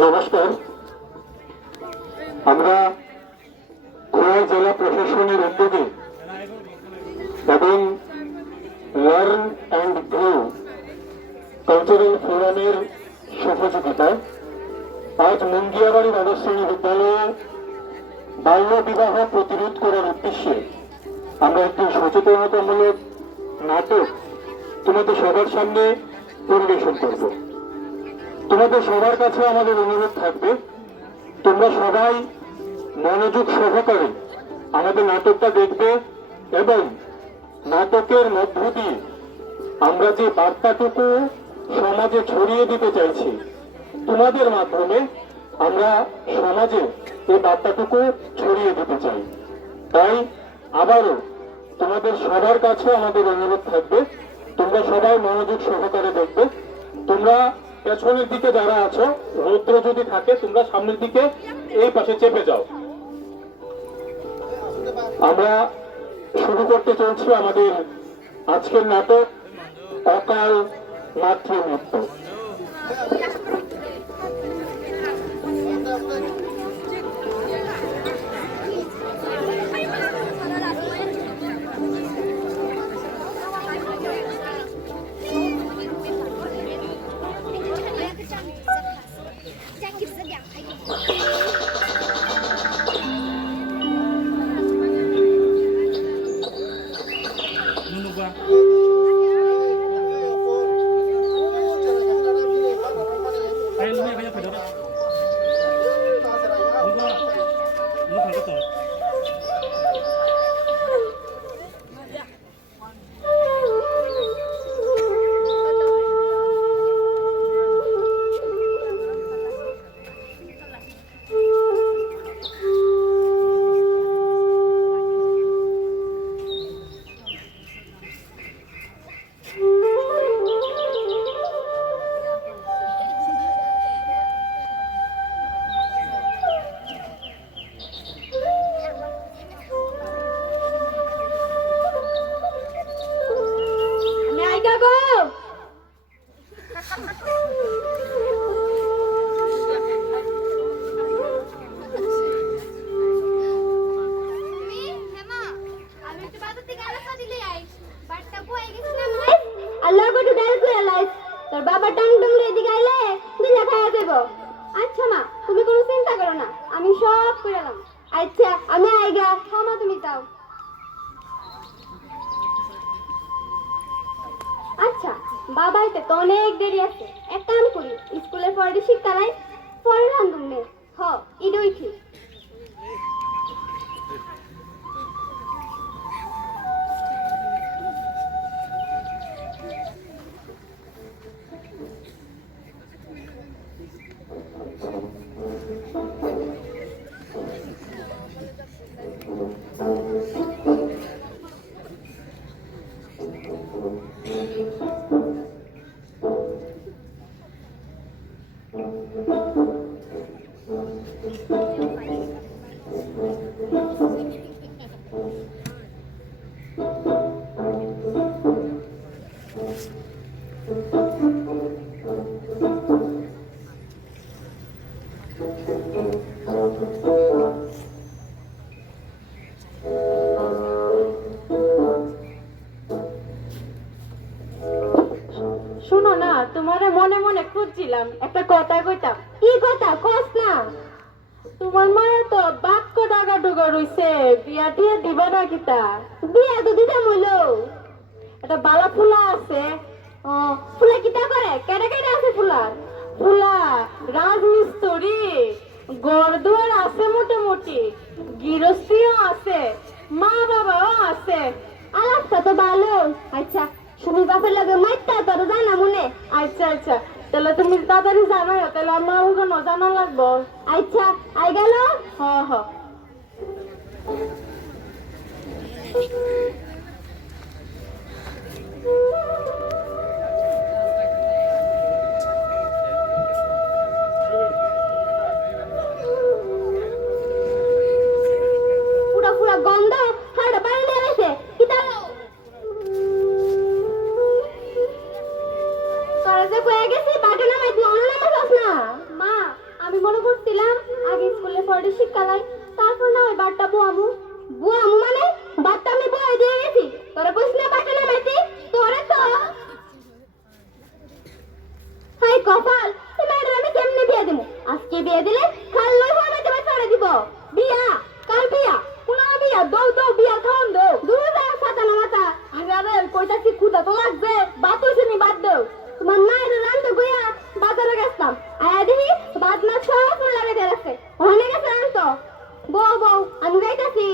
নমস্কার। আমরা খোয়াই জেলা প্রশাসনের উদ্যোগে এবং লার্ন অ্যান্ড গ্রো কালচারাল ফোরামের সহযোগিতায় আজ মুঙ্গিয়াবাড়ি দ্বাদশ শ্রেণী বিদ্যালয়ে বাল্য বিবাহ প্রতিরোধ করার উদ্দেশ্যে আমরা একটি সচেতনতামূলক নাটক তোমাদের সবার সামনে পরিবেশন করব। তোমাদের সবার কাছে আমাদের অনুরোধ থাকবে, তোমরা সবাই মনোযোগ সহকারে আমাদের নাটকটা দেখবে এবং নাটকের মধ্য দিয়ে আমরা যে বার্তাটুকু সমাজে ছড়িয়ে দিতে চাইছি, তোমাদের মাধ্যমে আমরা সমাজে এই বার্তাটুকু ছড়িয়ে দিতে চাই। তাই আবারও তোমাদের সবার কাছে আমাদের অনুরোধ থাকবে, তোমরা সবাই মনোযোগ সহকারে দেখবে। তোমরা পেছনের দিকে যারা আছো, রৌদ্র যদি থাকে তোমরা সামনের দিকে এই পাশে চেপে যাও। আমরা শুরু করতে চলছি আমাদের আজকের নাটক অকাল মাতৃমৃত্যু। আচ্ছা মা, তুমি কোনো চিন্তা করো না, আমি সব করে এলাম। আচ্ছা আমি আইগা, ক্ষমা তুমি দাও। আচ্ছা বাবা, এতে তো অনেক দেরি আছে, একটা আমি করি, স্কুলের পরে শিক্ষা নাই, পরে রান্ধুন নে। হ, ইডই ঠিক। শুনো না, তোমারে মনে মনে খুঁজছিলাম, একটা কথা কইতাম। কি কথা কস না? তোমার মায়ের তো বাক্য টাকা ঢোকা রইছে, বিয়া টিয়া দিবা না কিতা? বিয়া তো দিতে মইলো। একটা বালা ফুলা আছে। ফুলা কিতা করে? কেডা কেডা আছে ফুলার? ফুলা রাজমিস্ত্রি, ঘর দুয়ার আছে মোটামুটি, গৃহস্থিও আছে, মা বাবাও আছে। আলাপটা তো ভালো। আচ্ছা সুমি বাপের লাগে মাইতা তোর জানা মনে। আচ্ছা আচ্ছা, তাহলে তুমি তাড়াতাড়ি জানাই, তাহলে আমার ওখানে জানা লাগবো। আচ্ছা আই গেল। হ হ। পুরা পুরা গন্ধ, হাড় বাইরে নিয়ে কিতা তোরা যে কয়ে গেছি বাগে নামাই তুই অন্য নামাই না। মা কপাল, এই মেয়েটার আমি কেমনে বিয়ে দিব? আজকে বিয়ে দিলে কাল লই হবে তোমার ছেড়ে দিব। বিয়া, কাল বিয়া, কোন বিয়া? দৌ দৌ বিয়া খাওন দৌ। দূর যায় ফাটা না মাথা। আরে আরে কইতাছি ক্ষুধা তো লাগবে, ভাত হইছে নি ভাত দাও। তোমার মায়ের রান্না গইয়া বাজারে গেছলাম, আয়া দেখি ভাত না সব ফুল লাগে রাখছে। ওখানে গেছে আনতো। বউ বউ আমি যাইতাছি।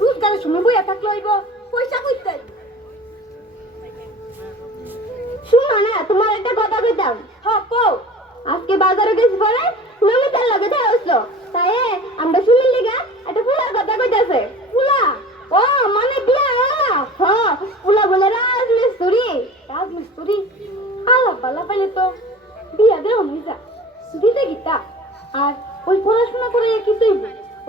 রোজগারের সময় বইয়া থাকলে হইব, পয়সা কইতে। শুনো না, তোমার একটা কথা কইতাম। হ্যাঁ কও। আজকে বাজারে গেছি পরে নমিতার লগে দেখা হইলো, তাই আমরা শুনির লিগা একটা ফুলার কথা কইতাছে। ফুলা? ও মানে বিয়া হলা? হ্যাঁ, ফুলা বলে রাজমিস্ত্রি। রাজমিস্ত্রি? আলা পালা পাইলে তো বিয়া দেও নিজা দিতে গিতা। আর ওই পড়াশোনা করে কি তুই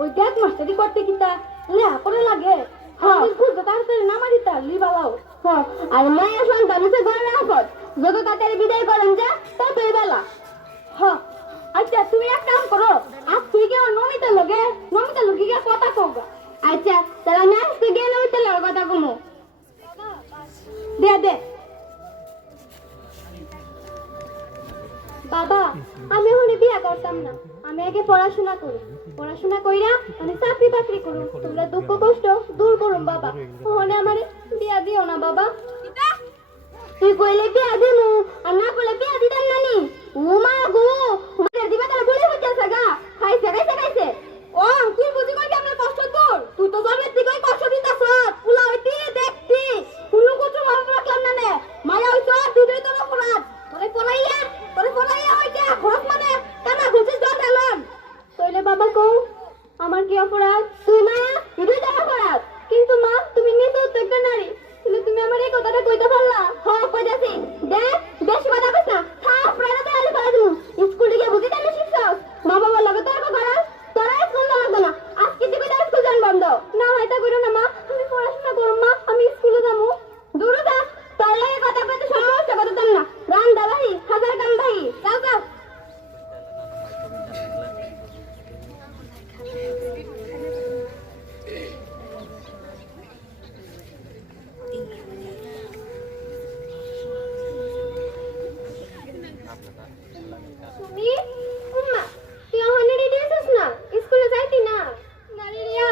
ওই গ্যাস মাস্টারি করতে গিতা লেহা করে লাগে। হ্যাঁ খুঁজতে তাড়াতাড়ি নামা দিতা লিবালাও। হ্যাঁ, আর মায়ের সন্তান হচ্ছে ঘরে আপদ, যত তাড়াতাড়ি বিদায় করেন যা ততই বেলা। হ্যাঁ আচ্ছা তুমি এক কাম করো, আজ তুই কে নমিতা লগে গিয়ে কথা কওগা। আচ্ছা তাহলে আমি আজকে গিয়ে নমিতা লগে কথা কমু। দে দে। বাবা আমি এখন বিয়া করতাম না, আমি আগে পড়াশোনা করি। পড়াশোনা কইরা আমি চাকরি বাকরি করুম, তোমরা দুঃখ কষ্ট দূর করুম। বাবা ওখানে আমারে বিয়া দিও না বাবা। তুই কইলে বিয়া দিমু আর না কইলে বিয়া দিতাম না নি। ও মা গো, মারে দিবা তাহলে বলে হইতাছে গা। খাইছে ও তুই বুঝি কই কেমন কষ্ট তোর? তুই তো জন্মের থেকে কষ্ট দিতাছ, পুলা হইতি দেখতি কোনো কিছু ভাব রাখলাম না নে। মায়া হইছ দুধই তোর অপরাধ। তোরে পড়াইয়া হইছে খরচ মানে কানা ঘুষি জল ঢালন। কইলে বাবা কও আমার কি অপরাধ? তুই মায়া দুধই তোর অপরাধ। কিন্তু মা তুমি নিজেও তো একটা নারী, কিন্তু তুমি আমার এই কথাটা কইতে পারলা? হ্যাঁ কইতাছি। দেখ বেশি কথা কইছ না, থাপ প্রাণে তাহলে করে দিমু। স্কুলে গিয়ে বুঝি তাহলে শিখছস? মা বাবার লগে তর্ক করাস? তোরা স্কুল লাগবে না, আজকে থেকে তোর স্কুল যান বন্ধ। না হয়তো কইরো না মা, আমি পড়াশোনা করব মা, আমি স্কুলে যাবো। দূর যা, তোর লাগে কথা কইতে সমস্যা করতাম না। রান্দা ভাই হাজার কাম ভাই, যাও যাও। তুমি উম্মা তুই ওখানে রেডি হইছিস না? স্কুলে যাইতি না? না রে রিয়া,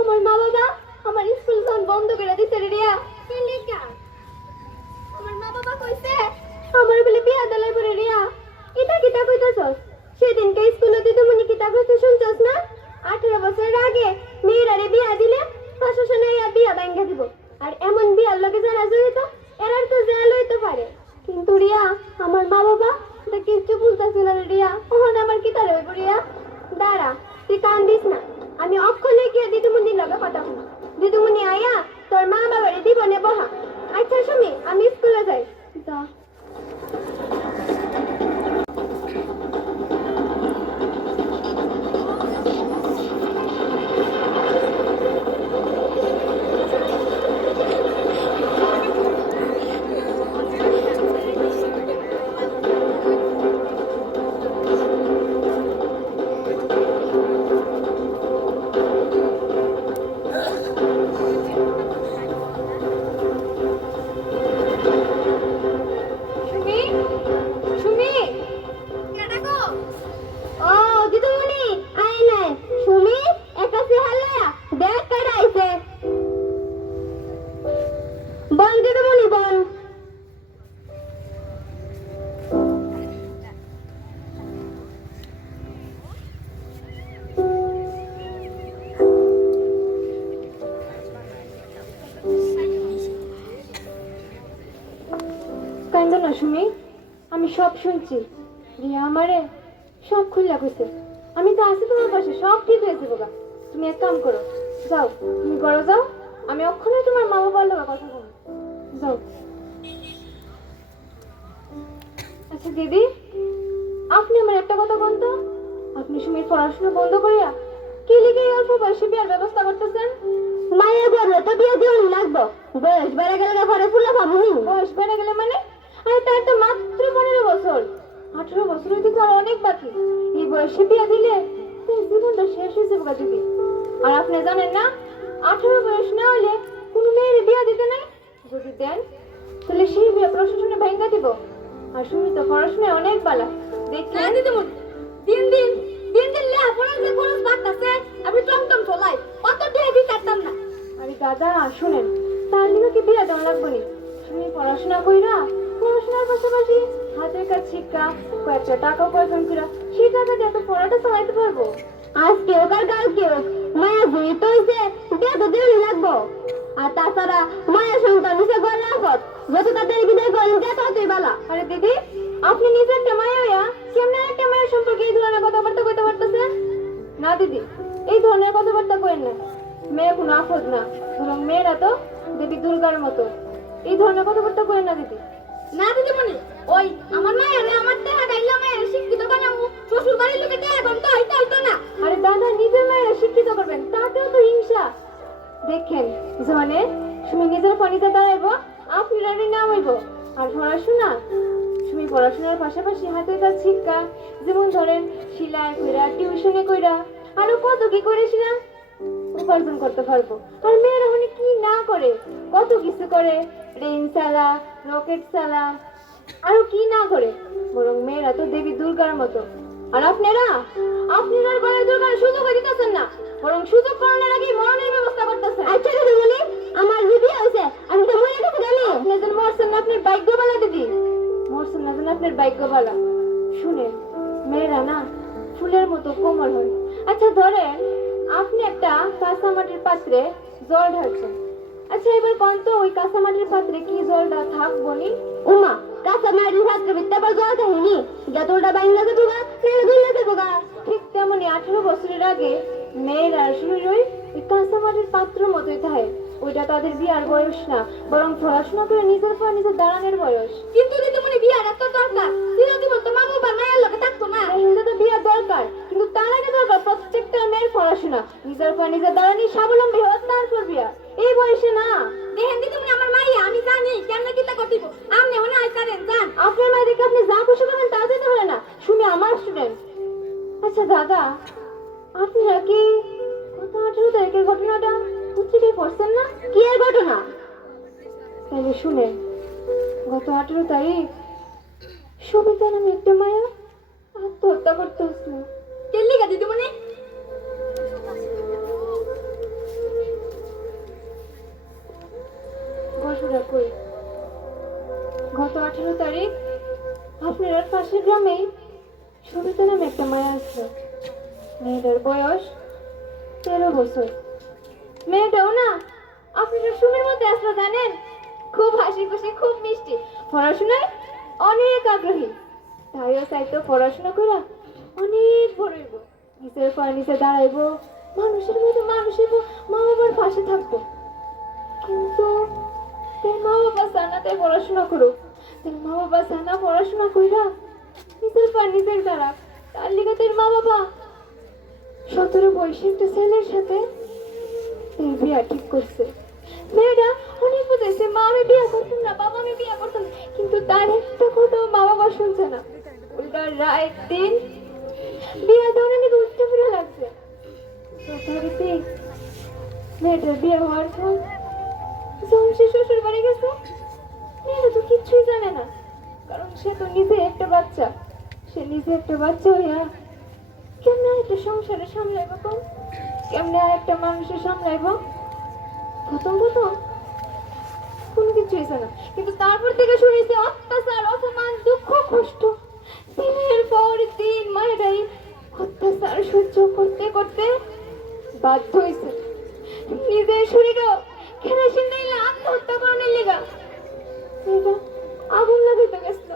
আমার মা বাবা আমার স্কুল যখন বন্ধ করে দিছে রে রিয়া। কি লিখা? আমার মা বাবা কইছে আমার বলে বিয়া দেলাই পরে রিয়া। এটা কিতা কইতাছস? সেদিনকে স্কুলে দিদিমণি কিতা কইছে শুনছস না? 18 বছরের আগে মেয়েরারে বিয়া দিলে প্রশাসনে বিয়া ভাঙা দিব, আর এমন বিয়ার লগে যারা জড়িত এরার তো জেল হইতে পারে। কিন্তু রিয়া আমার মা বাবা এটা কিচ্ছু বুঝতেছে না রে রিয়া। ওখানে আমার কি তার হইব রিয়া? দাঁড়া তুই কান্দিস না, আমি অক্ষণে গিয়ে দিদিমণির লগে কথা বলবো। দিদিমণি আয়া তোর মা বাবারে দিবনে বহা। আচ্ছা সুমি আমি স্কুলে যাই। যা। কান্দো না সুমি, আমি সব শুনছি। রিয়া আমারে সব খুললা কইছে। আমি তো আছি তোমার পাশে, সব ঠিক হয়েছে বাবা। তুমি এক কাম করো, যাও তুমি ঘরে যাও, আমি অক্ষণে তোমার মা বাবার লগে কথা বলবো। যাও। আচ্ছা দিদি, আপনি আমার একটা কথা বলুন তো, আপনি সুমির পড়াশোনা বন্ধ করিয়া কি লিখে অল্প বয়সে বিয়ার ব্যবস্থা করতেছেন? মায়ের বললো তো বিয়ে দিও লাগবো, বয়স বেড়ে গেলে ঘরে ফুলে পাবো। বয়স বেড়ে গেলে মানে? আরে তার তো মাত্র 15 বছর। 18 বছর হইতে তো আর অনেক বাকি। এই বয়সে বিয়ে দিলে তোর জীবনটা শেষ হয়ে যাবে দিদি। আর আপনি জানেন না 18 বয়স না হলে কোনো মেয়ের বিয়ে দিতে নাই। যদি দিতেন তাহলে সেই বিয়ে প্রশাসনে ভেঙ্গা দিব। আর শুনি তো পড়াশোনায় অনেক বালা দেখি না দিদিমণি, দিন দিন দিন দিন লেখাপড়ার যে খরচ বাড়তাছে, আমি টমটম চলাই, অত টাকা দিতে পারতাম না। আরে দাদা শুনেন, তার লিগে কি বিয়ে দেওয়া লাগবে নি? তুমি পড়াশোনা কইরা পড়াশোনার পাশাপাশি হাতের কাজ শিক্ষা কয়েকটা টাকা উপার্জন করা সেই টাকা দিয়ে তো পড়াটা চালাইতে পারবো। আজকে হোক আর কালকে হোক মায়া জড়িত তো হয়েছে বিয়া তো দেরি লাগবো। আর তাছাড়া মায়ের সন্তান নিচে ঘরে আফত, যত তাড়াতাড়ি বিদায় করেন ততই বালা। আরে দিদি, আপনি নিজে একটা মায়া হইয়া কেমন একটা মায়ের সম্পর্কে এই ধরনের কথাবার্তা কইতে পারতেছেন? না দিদি, এই ধরনের কথাবার্তা কইেন না। মেয়ে কোনো আফত না, বরং মেয়েরা তো দেবী দুর্গার মতো। এই ধরনের কথাবার্তা কইেন না দিদি। না দিদিমণি, ওই আমার মায়ের আমার টাকা গাইলা মায়ের শিক্ষিত বানাবো, শ্বশুর বাড়ির লোকে টাকা কম তো হইতো না। আরে দাদা, নিজের মায়েরা শিক্ষিত করবেন, তাতেও তো হিংসা। দেখেন জনে তুমি নিজের পানিতে দাঁড়াইবো, আপনার নাম হইব। আর পড়াশোনা, তুমি পড়াশোনার পাশাপাশি হাতের কাজ শিক্ষা, যেমন ধরেন সেলাই কইরা, টিউশনে কইরা, আরো কত কি করিস না উপার্জন করতে পারবো। আর মেয়েরা মানে কি না করে, কত কিছু করে, ট্রেন চালা, রকেট চালা, আরো কি না করে। বরং মেয়েরা তো দেবী দুর্গার মতো। আর আপনারা আপনারা গলায় দুর্গার সুযোগ দিতেছেন না, বরং সুযোগ করানোর আগে মরণের ব্যবস্থা করতেছেন। আচ্ছা দিদি বলি, আমার যে বিয়ে হয়েছে আমি তো মরে গেছি জানি। আপনি যেন মরছেন না, আপনার ভাগ্যবালা দিদি, মরছেন না যেন আপনার ভাগ্যবালা। শুনেন, মেয়েরা না ফুলের মতো কোমল হয়। আচ্ছা ধরেন আপনি একটা কাঁচা মাটির পাত্রে জল ঢালছেন। আচ্ছা এবার কোন তো ওই কাঁচা মাটির পাত্রে কি জলটা থাকবো নি? উমা কাঁচা মাটির পাত্রে ভিতরে আবার জল খাইনি, গেতলটা বাইন্দা দেবো গা, নাহলে দুইলা দেবো গা। ঠিক তেমনই 18 বছরের আগে মেয়েরা শরীর ওই কাঁচা মাটির পাত্র মতোই থাকে। ওইটা তাদের বিয়ার বয়স না, বরং পড়াশোনা করে নিজের পর নিজের দাঁড়ানোর বয়স। কিন্তু দিদিমণি বিয়ার এত দরকার, চিরজীবন তো মা বাবার মায়ের লোকে থাকতো না। হিন্দু তো বিয়ে দরকার, কিন্তু তার আগে দরকার প্রত্যেকটা মেয়ের পড়াশোনা, নিজের পর নিজের দাঁড়ানি, স্বাবলম্বী হওয়ার, তারপর বিয়া। এই বয়সে না। দেখেন দিদিমণি, আমার মাইয়া আমি জানি কেমনে কিতা করতিব, আপনি মনে হয় জানেন জান। আপনার মায়েদেরকে আপনি যা খুশি করেন তা দিতে পারে না, শুনে আমার স্টুডেন্ট। আচ্ছা দাদা, আপনারা কি গত 18 তারিখের ঘটনাটা পত্রিকায় পড়ছেন না? কি এর ঘটনা? তাহলে শুনেন, গত 18 তারিখ সবিতা নামে একটা মায়া আত্মহত্যা করতে হচ্ছিল। কেলিকা দিদিমণি? গল্পটা কই। গত 18 তারিখ আপনার পাশের গ্রামেই সবিতা নামে একটা মায়া আসলো। মেয়েটার বয়স 13 বছর। মেয়েটাও না আপনার সুমির মধ্যে আসলো জানেন, খুব হাসি খুশি, খুব মিষ্টি, পড়াশোনায় অনেক আগ্রহী। তাইও চাইতো পড়াশোনা করা অনেক বড় হইব, নিচের পর নিচে দাঁড়াইবো, মানুষের মতো মানুষ হইব, মা বাবার পাশে থাকবো। কিন্তু তার মা বাবা জানা তাই পড়াশোনা করুক, তার মা বাবা জানা পড়াশোনা কইরা নিজের পর নিজের দাঁড়াক। তার লিগে তার মা বাবা 17 বয়সী একটা ছেলের সাথে এই বিয়া ঠিক করছে। মেয়েটা অনেক বুঝেছে, মা আমি বিয়ে করতাম না, বাবা আমি বিয়ে করতাম না, কিন্তু তার একটা কথাও মা বাবা শুনছে না। উল্টা রাত দিন বিয়ে দেওয়ার নাকি উঠতে পুরো লাগছে। যথারীতি মেয়েটার বিয়ে হওয়ার পর যখন সে শ্বশুর বাড়ি গেছে, মেয়েটা তো কিচ্ছুই জানে না, কারণ সে তো নিজে একটা বাচ্চা। সে নিজে একটা বাচ্চা হইয়া কেমনে একটা সংসারে সামলাইব, কেমনে একটা মানুষের সামলাইব? প্রথম কোনো কিছুই জানা, কিন্তু তারপর থেকে শুনেছে অত্যাচার, অপমান, দুঃখ, কষ্ট। দিনের পর দিন মায়েরাই অত্যাচার সহ্য করতে করতে বাধ্য হয়েছে নিজের শরীরও কেরোসিন ঢেলে আত্মহত্যা করানোর লেগা। মেয়েটা আগুন লাগাইতে গেছিল।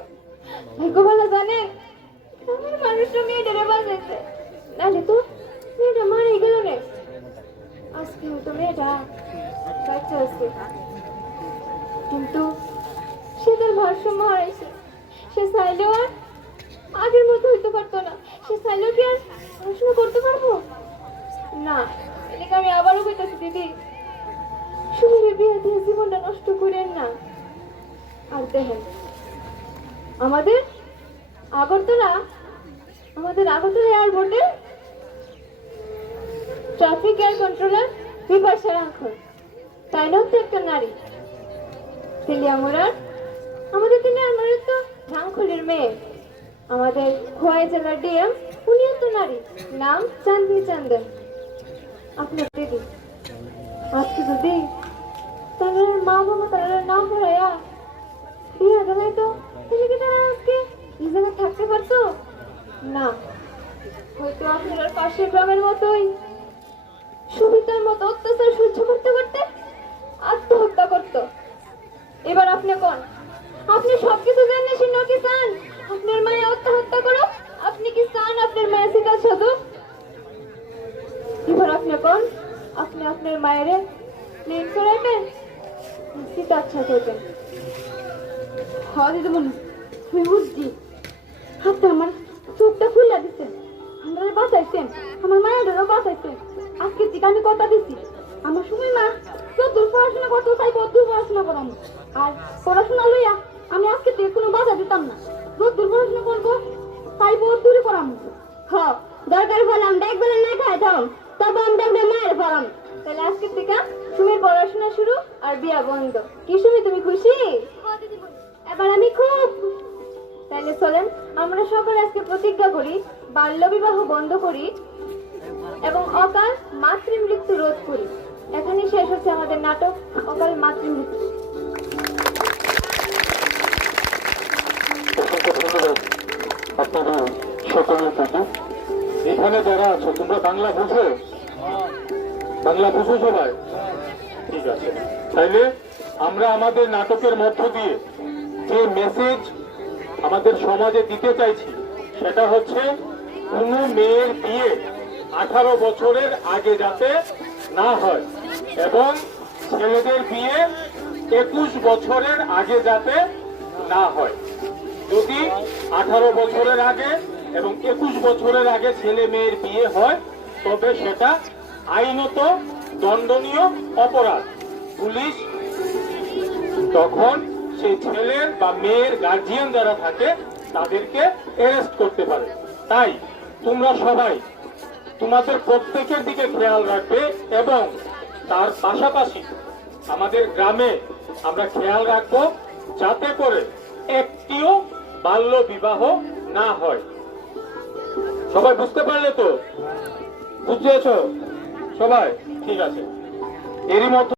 ভাগ্যভালো জানে আমার মানুষটা মেয়েটারে বাঁচাইছে, নাহলে তো মেয়েটা মারে গেল না। আজকে তো মেয়েটা বাচ্চা আছে, কিন্তু সে তার ভারসাম্য হারাইছে। সে চাইলেও আর আগের মতো হইতে পারতো না। সে চাইলেও কি আর পড়াশোনা করতে পারবো না? এদিকে আমি আবারও কইতাছি দিদি, সুমির বিয়ে দিয়ে জীবনটা নষ্ট করেন না। আর দেখেন, আমাদের আগরতলা এয়ারপোর্টে ট্রাফিক এয়ার কন্ট্রোলার বিপাশা রাখুন, তাই না? তো একটা নারী তেলিয়া মোড়ার আমাদের তেলিয়া মোড়ার তো ঝাংখুলির মেয়ে। আমাদের খোয়াই জেলার ডিএম উনিও তো নারী, নাম চাঁদনি চান্দন। আপনার দিদি আজকে যদি তাদের মা বাবা তারা না পড়াইয়া বিয়ে গেলে তো তুমি কি তারা আজকে এই জায়গায় থাকতে পারতো না? হয়তো আপনার পাশের গ্রামের মতোই সুবিধার মতো অত্যাচার সহ্য করতে করতে আত্মহত্যা করতো। এবার আপনি কোন, আপনি সবকিছু জানেন শুনো কি চান আপনার মায়ের আত্মহত্যা করো? আপনি কি চান আপনার মায়ের চিতা সাধুক? এবার আপনি কোন, আপনি আপনার মায়ের প্লেন করাইবেন চিতা সাধুবেন? হ্যাঁ দিদি বোন, আমি বুঝছি। আপনি আমার চোখটা খুলে দিচ্ছেন, আমরা বাঁচাইছেন, আমার মায়েরও বাঁচাইছেন। আজকে থেকে আমি কথা দিচ্ছি, আমার সময় মা যদ্দূর পড়াশোনা করতে চাইবো অদ্দূর পড়াশোনা করাম। আর পড়াশোনা লইয়া আমি আজকে থেকে কোনো বাধা দিতাম না। যদ্দূর পড়াশোনা করবো চাইবো অদ্দূরই পড়াম। হ দরকার হলে আমরা এক বেলা না খাই থাম, তবে আমরা মায়ের পড়াম। তাহলে আজকে থেকে সুমির পড়াশোনা শুরু আর বিয়া বন্ধ। কি সুমি, তুমি খুশি? এবার আমি খুব খুশি। তাহলে চলেন আমরা সকলে আজকে প্রতিজ্ঞা করি বাল্য বিবাহ বন্ধ করি এবং অকাল মাতৃমৃত্যু রোধ করি। এখানে শেষ হচ্ছে আমাদের নাটক অকাল মাতৃমৃত্যু। অসংখ্য ধন্যবাদ আপনাদের সকলের প্রতি। এখানে যারা আছো তোমরা বাংলা বুঝো? বাংলা বুঝো সবাই? ঠিক আছে, তাইলে আমরা আমাদের নাটকের মধ্য দিয়ে যে মেসেজ আমাদের সমাজে দিতে চাইছি সেটা হচ্ছে কোনো মেয়ের বিয়ে 18 বছরের আগে যাতে না হয় এবং ছেলেদের বিয়ে 21 বছরের আগে যাতে না হয়। যদি 18 বছরের আগে এবং 21 বছরের আগে ছেলে মেয়ের বিয়ে হয় তবে সেটা আইনত দণ্ডনীয় অপরাধ। পুলিশ তখন সেই ছেলের বা মেয়ের গার্জিয়ান যারা থাকে তাদেরকে অ্যারেস্ট করতে পারে। তাই তোমরা সবাই তোমাদের প্রত্যেকের দিকে খেয়াল রাখবে এবং তার পাশাপাশি আমাদের গ্রামে আমরা খেয়াল রাখবো যাতে করে একটিও বাল্য বিবাহ না হয়। সবাই বুঝতে পারলে তো? বুঝেছ সবাই? ঠিক আছে। এরই মধ্যে